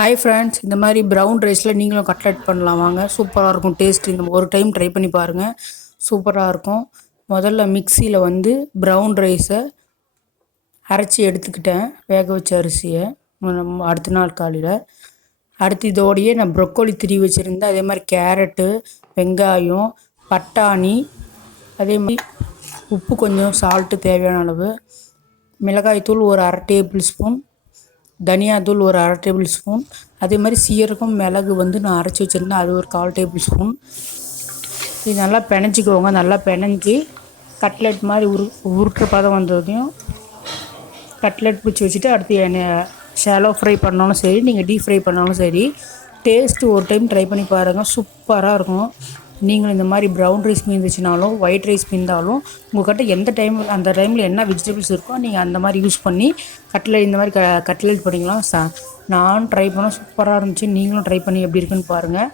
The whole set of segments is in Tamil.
ஹாய் ஃப்ரெண்ட்ஸ், இந்த மாதிரி ப்ரௌன் ரைஸில் நீங்களும் கட்லெட் பண்ணலாம் வாங்க. சூப்பராக இருக்கும் டேஸ்ட். இந்த ஒரு டைம் ட்ரை பண்ணி பாருங்கள், சூப்பராக இருக்கும். முதல்ல மிக்சியில் வந்து ப்ரௌன் ரைஸை அரைச்சி எடுத்துக்கிட்டேன், வேக வச்ச அரிசியை அடுத்த நாள் காலையில். அடுத்து இதோடையே நான் ப்ரொக்கோலி திருவி வச்சுருந்தேன். அதே மாதிரி கேரட்டு, வெங்காயம், பட்டாணி, அதே மாதிரி உப்பு கொஞ்சம், சால்ட்டு தேவையான அளவு, மிளகாய்த்தூள் ஒரு அரை டேபிள் ஸ்பூன், தனியாத்தூள் ஒரு அரை டேபிள் ஸ்பூன், அதே மாதிரி சீரகம் மிளகு வந்து நான் அரைச்சி வச்சுருந்தேன், அது ஒரு 1/4 டேபிள் ஸ்பூன். இது நல்லா பிணைஞ்சிக்கோங்க. நல்லா பிணைஞ்சி கட்லெட் மாதிரி உருட்டுற பதம் வந்ததையும் கட்லெட் பிடிச்சி வச்சுட்டு, அடுத்து ஷாலோ ஃப்ரை பண்ணாலும் சரி, நீங்கள் டீப் ஃப்ரை பண்ணாலும் சரி, டேஸ்ட்டு ஒரு டைம் ட்ரை பண்ணி பாருங்கள், சூப்பராக இருக்கும். நீங்களும் இந்த மாதிரி ப்ரௌன் ரைஸ் மீந்துச்சுனாலும் ஒயிட் ரைஸ் மீந்தாலும் உங்கள்கிட்ட எந்த அந்த டைமில் என்ன வெஜிடபிள்ஸ் இருக்கோ நீங்கள் அந்த மாதிரி யூஸ் பண்ணி கட்லெட் இந்த மாதிரி கட்லெட் பண்ணிக்கலாம். நான் ட்ரை பண்ண சூப்பராக இருந்துச்சு. நீங்களும் ட்ரை பண்ணி எப்படி இருக்குன்னு பாருங்கள்.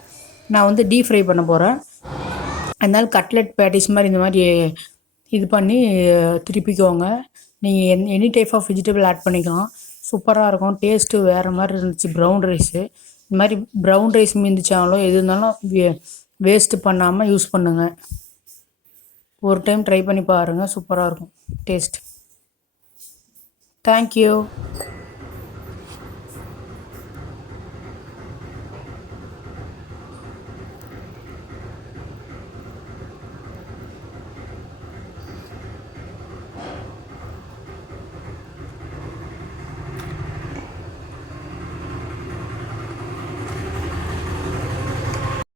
நான் வந்து டீப் ஃப்ரை பண்ண போகிறேன். அதனால் கட்லெட் பேட்டிஸ் மாதிரி இந்த மாதிரி இது பண்ணி திருப்பிக்கோங்க. நீங்கள் any type of vegetable add பண்ணிக்கலாம். சூப்பராக இருக்கும். டேஸ்ட்டு வேறு மாதிரி இருந்துச்சு ப்ரௌன் ரைஸு. இந்த மாதிரி ப்ரௌன் ரைஸ் மீந்துச்சாலும் எது இருந்தாலும் வேஸ்ட்டு பண்ணாமல் யூஸ் பண்ணுங்கள். ஒரு டைம் ட்ரை பண்ணி பாருங்கள், சூப்பராக இருக்கும் டேஸ்ட். தேங்க்யூ.